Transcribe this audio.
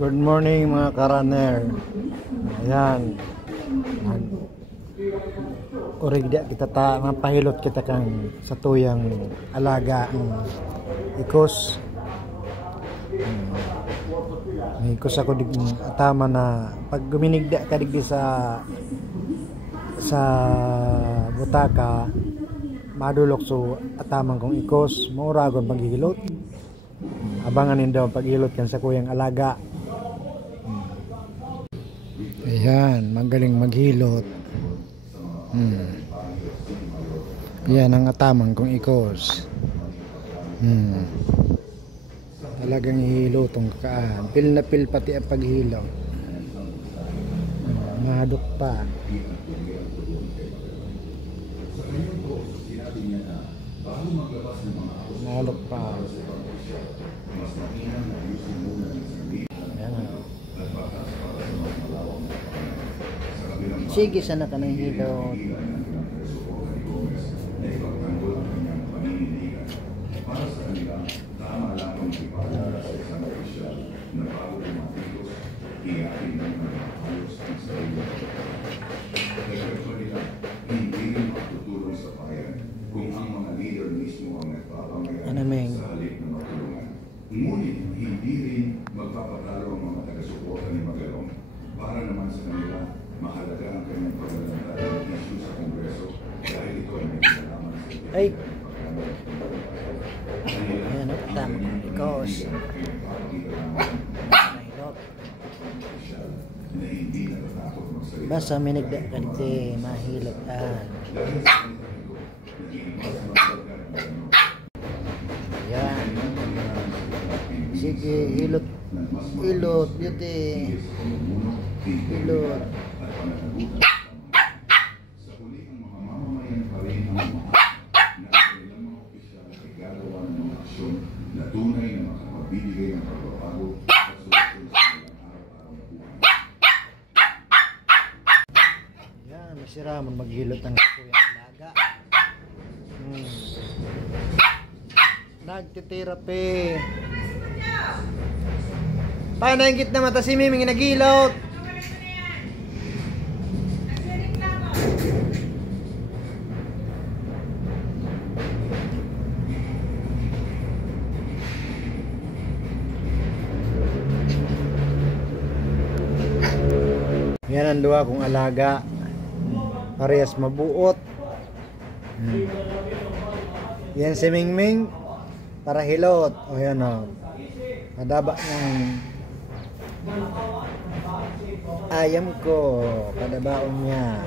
Good morning mga ka-runner. Ayan. Origda kita mapahilot kita kang sa tuyang alaga ikos. May ikos ako dig atama na pag guminigda ka digdi sa butaka madulok so ataman kong ikos mauragon paghihilot. Abanganin daw paghilot kan sa kuyang alaga. Ayan, magaling maghilot. Yan ang atamang kong ikos. Talagang ihilot tong kakaan. Pil na pil pati ang paghilot. Mahadok pa. Mahadok pa. Sige, sana ka nang hilot. Ano meng? Ngunit hindi rin magpapatalo ang mga taga-suporta ni Magalong para naman sa kanila mahalaga ang kanyang paglalantad ng issue sa Kongreso dahil ito ay may kinalaman sa ay ayan ang tama kong ikos mahilot basta minigda ka di mahilot ayan sige hilot beauty hilot sa huli ang mga mamamayan pa rin ang mga na kanilang mga opisyal ay gagawa ng mga aksyon na tunay na makakabibigay ng pagbabago at solusyon sa kanilang araw-araw na buhay. Yan, masira man maghilot ang kuyang alaga. Nagtitirapi. Paano yung gitna mata si Miming naghilot? Yan ang dua kong alaga. Parehas mabuot. Yan si Mingming para hilot. O yan o. Kadaba ng ayam ko. Kadabaon niya.